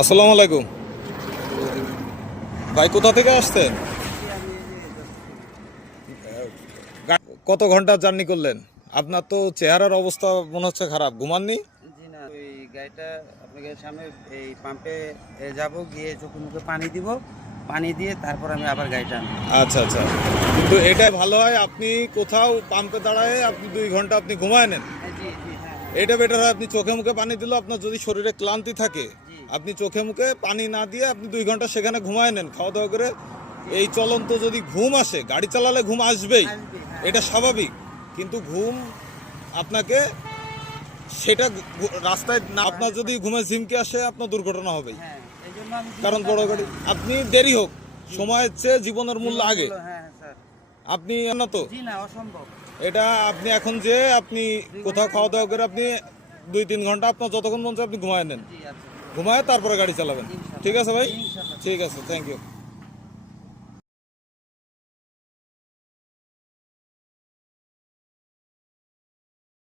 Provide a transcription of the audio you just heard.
আসসালামু আলাইকুম ভাই, কোথা থেকে আসছেন? কত ঘন্টা জার্নি করলেন? আপনার তো চেহারার অবস্থা মনে হচ্ছে খারাপ, ঘুমাননি? জি না, ওই গাড়িটা আপনাকে সামনে এই পাম্পে যাব, গিয়ে চোখে মুখে পানি দিব, পানি দিয়ে তারপর আমি আবার গাড়িটা আনবো। আচ্ছা আচ্ছা, কিন্তু এটাই ভালো হয় আপনি কোথাও পাম্পে দাঁড়ায় আপনি 2 ঘন্টা আপনি ঘুমায় নেন। জি জি, হ্যাঁ হ্যাঁ। এটা বেটার হয়। আপনি চোখে মুখে পানি দিল, আপনার যদি শরীরে ক্লান্তি থাকে জি আপনি চোখে মুখে পানি না দিয়ে আপনি 2 ঘন্টা সেখানে ঘুমায় নেন খাওয়া দাওয়া করে। এই চলন্ত যদি ঘুম আসে, গাড়ি চালালে ঘুম আসবেই, আসবে, হ্যাঁ। এটা স্বাভাবিক। কিন্তু ঘুম আপনাকে সেটা রাস্তায় না, আপনার যদি ঘুমে ঝিমকে আসে আপনার দুর্ঘটনা হবেই। হ্যাঁ, এই জন্য আমি কারণ বড় গাড়ি, আপনি দেরি হোক, সময়ের চেয়ে জীবনের মূল্য আগে। হ্যাঁ হ্যাঁ স্যার। আপনি না তো জি না, অসম্ভব। এটা আপনি এখন যে আপনি কোথাও খাওয়া দাওয়া করে আপনি 2-3 ঘন্টা আপনার যতক্ষণ মন চায় আপনি ঘুমায় নেন, জি আচ্ছা, ঘুমায় তারপরে গাড়ি চালাবেন। ইনশাল্লাহ। ঠিক আছে ভাই, ইনশাল্লাহ। ঠিক আছে, থ্যাংক ইউ।